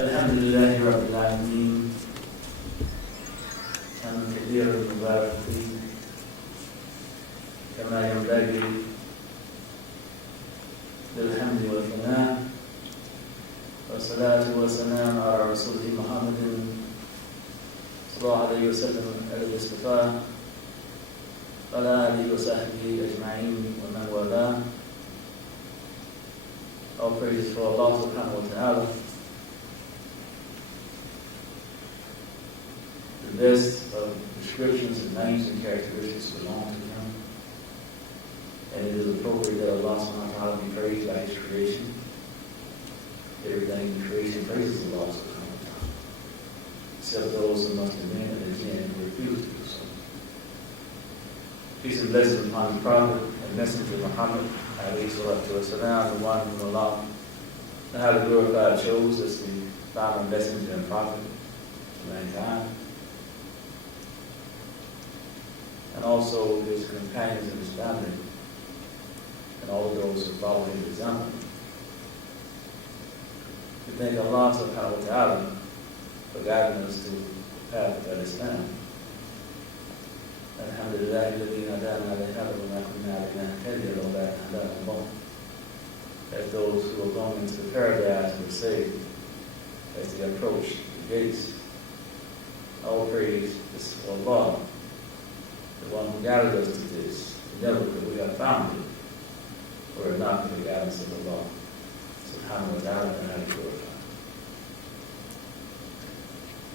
الحمد لله رب العالمين حمدا كثيرا مباركا فيه كما ينبغي للحمد والثناء والصلاة والسلام على رسوله محمد صلى الله عليه وسلم المصطفى وعلى آله وصحبه أجمعين ومن والاه. All praise for Allah subhanahu wa ta'ala. The best of descriptions and names and characteristics belong to Him. And it is appropriate that Allah subhanahu wa ta'ala be praised by His creation. Everything in creation praises Allah subhanahu wa ta'ala, except those amongst the men and the jinn who refuse to do so. Peace and blessings upon the Prophet and Messenger Muhammad, alayhi salatu wasalam, the one whom Allah and how the glorified chose as the final messenger and prophet of mankind, and also his companions and his family, and all of those who follow his example. We thank Allah subhanahu wa ta'ala for guiding us to the path of Islam. Alhamdulillah, alladhi hadana lihada wa ma kunna linahtadiya lawla an hadana Allah. As those who are going into the paradise will say, as they approach the gates, all praise is for Allah, the one who guided us to this. Never could we have found it were it not for the guidance of Allah subhanahu wa ta'ala and how to glorify.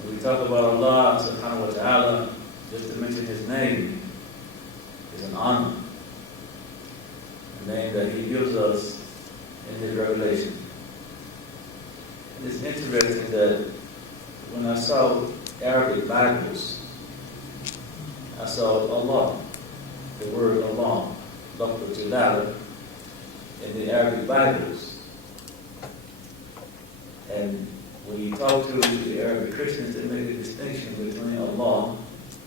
When we talk about Allah subhanahu wa ta'ala, just to mention His name is an honor, a name that He gives us in His revelation. And it's interesting that when I saw Arabic Bibles, I saw Allah, the word Allah, Lafz Jalala, in the Arabic Bibles. And when you talk to the Arabic Christians, they make a distinction between Allah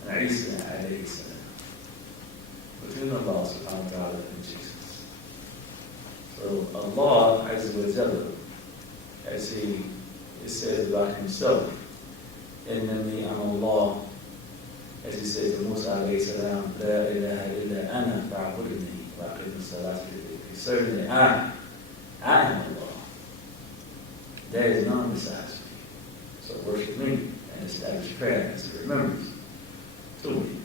and Isa alayhi salam, between Allah subhanahu wa ta'ala and Jesus. So Allah Azza wa Jalla, as He says about Himself, Innani ana Allah, as He says to Musa alayhi salam, La ilaha illa ana fa'budni wa aqim as-salata li dhikri. Certainly I am Allah. There is none besides me. So worship me and establish prayer as a remembrance to me.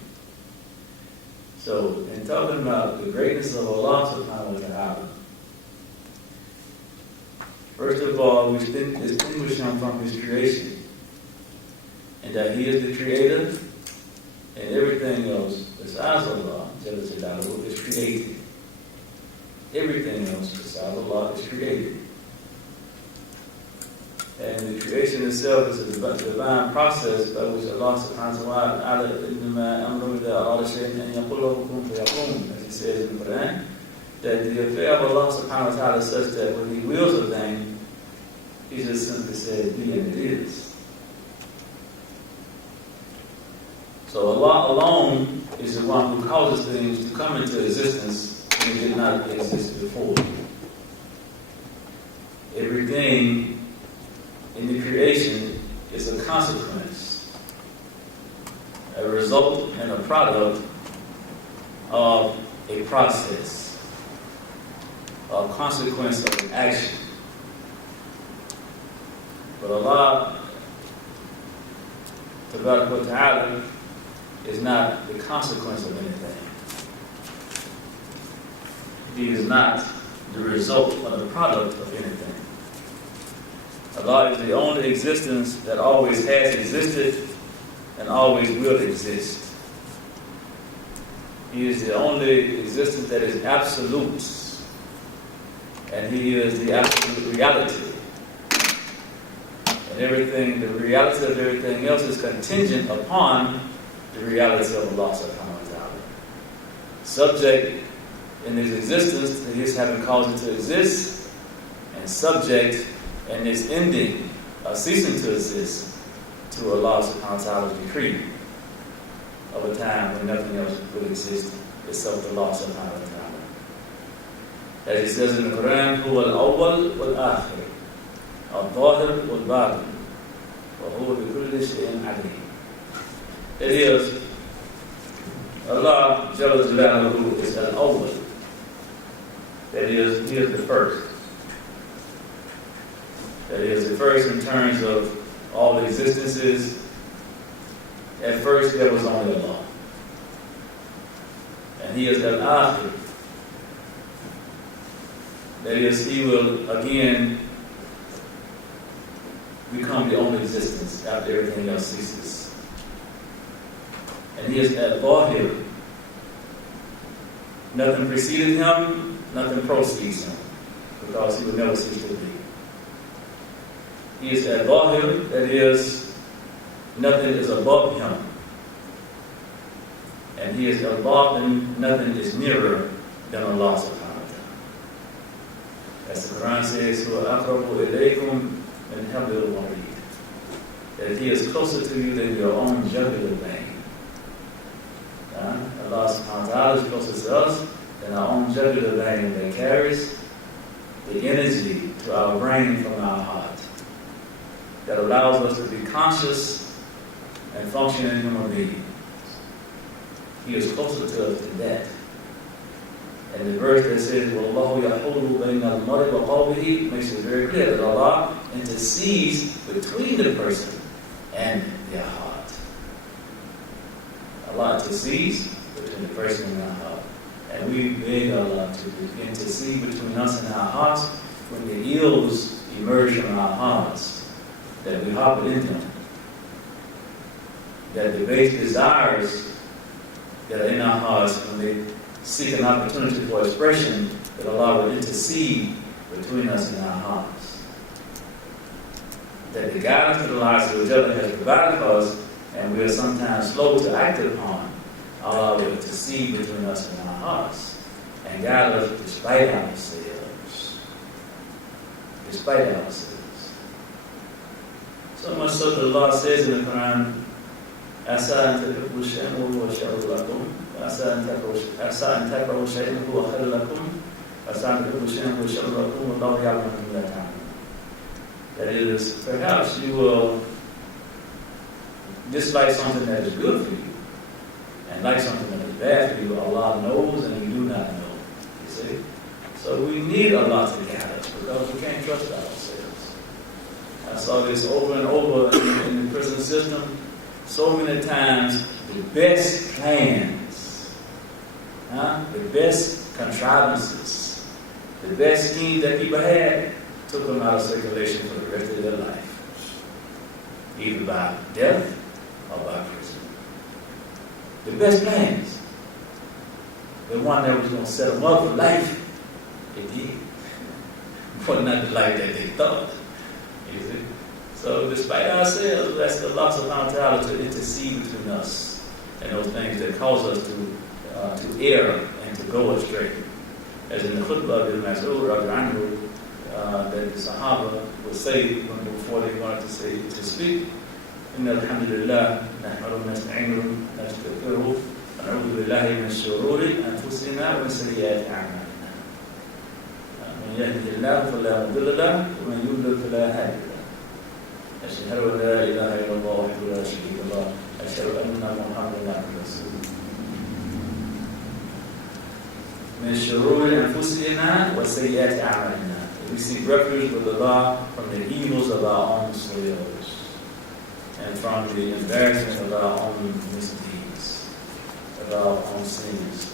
So in talking about the greatness of Allah subhanahu wa ta'ala, first of all, we distinguish Him from His creation, and that He is the creator, and everything else besides Allah Jalla Jalaluhu is created. Everything else besides Allah is created. And the creation itself is a divine process by which Allah subhanahu wa ta'ala, as He says in the Quran, that the affair of Allah subhanahu wa ta'ala is such that when He wills a thing, He just simply says, be, and it is. So Allah alone is the one who causes things to come into existence when it did not exist before. Everything in the creation is a consequence, a result and a product of a process, a consequence of an action. But Allah Tabaraka wa Ta'ala is not the consequence of anything. He is not the result or the product of anything. Allah is the only existence that always has existed and always will exist. He is the only existence that is absolute, and He is the absolute reality. And everything, the reality of everything else is contingent upon the reality of Allah subhanahu wa ta'ala. Subject in His existence to His having caused it to exist, and subject in its ending, ceasing to exist, to Allah subhanahu wa ta'ala's decree of a time when nothing else will exist except Allah subhanahu wa ta'ala. As He says in the Quran, هو الأول والآخر الظاهر والباطن وهو بكل شيء عليم. It is Allah Jalla Jalaluhu is al-awwal. That is, He is the first. That is the first in terms of all the existences. At first there was only Allah. And He is al-akhir. That is, He will again become the only existence after everything else ceases. And He is al-zahir. Nothing preceded Him, nothing precedes Him, because He will never cease to be. He is al-zahir, that is, nothing is above Him. And He is al-batin, nothing is nearer than Allah subhanahu wa ta'ala. As the Quran says, هُوَ أَقْرَبُ إِلَيْكُمْ مِنْ حَبْلِ الْوَرِيدِ. That He is closer to you than your own jugular vein. Allah subhanahu wa ta'ala is closer to us than our own jugular vein that carries the energy to our brain from our heart. That allows us to be conscious and functioning human beings. He is closer to us than that. And the verse that says, وَاللَّهُ يَحُولُ بَيْنَ الْمَرْءِ وَقَلْبِهِ makes it very clear that Allah intercedes between the person and their heart. Allah intercedes between the person and their heart. And we beg Allah to intercede between us and our hearts when the ills emerge from our hearts, that we harbor in them, that the base desires that are in our hearts, when they seek an opportunity for expression, that Allah will intercede between us and our hearts. That the guidance of the lives of the devil has provided for us, and we are sometimes slow to act upon, Allah will intercede between us and our hearts, and guide us despite ourselves. Despite ourselves. So much so that Allah says in the Quran, عسى أن تحبوا شيئا وهو شر لكم وعسى أن تكرهوا شيئا وهو خير لكم وعسى أن تحبوا شيئا وهو شر لكم والله يعلم أنتم لا تعلمون. That is, perhaps you will dislike something that is good for you and like something that is bad for you. Allah knows and you do not know. You see? So we need Allah to guide us because we can't trust ourselves. I saw this over and over in the prison system. So many times, the best plans, the best contrivances, the best schemes that people had, took them out of circulation for the rest of their life. Either by death or by prison. The best plans. The one that was going to set them up for life, it did. But not the life that they thought. You see? So despite ourselves, we ask Allah subhanahu wa ta'ala to intercede between us and those things that cause us to err and to go astray. As in the khutbah of Ibn Mas'ud, that the Sahaba would say before they wanted to speak, إِنَّ الْحَمْدُ لِلَّهِ نَحْمَدُهُ وَنَسْتَعِينُهُ وَنَسْتَغْفِرُهُ وَنَعُوذُ بِاللَّهِ مِنْ شُرُورِ أَنفُسِنَا وَمِنْ سَيِّئَاتِ أَعْمَالِنَا مَنْ يَهْدِهِ اللَّهُ فَلَا مُضِلَّ لَهُ وَمَنْ يُضْلِلْ فَلَا هَادِيَ لَهُ أشهد أن لا إله إلا الله وحده لا شريك له أشهد أن محمدا عبده ورسوله من شرور أنفسنا وسيئات أعمالنا. We seek refuge with Allah from the evils of our own selves and from the embarrassment of our own misdeeds, of our own sins.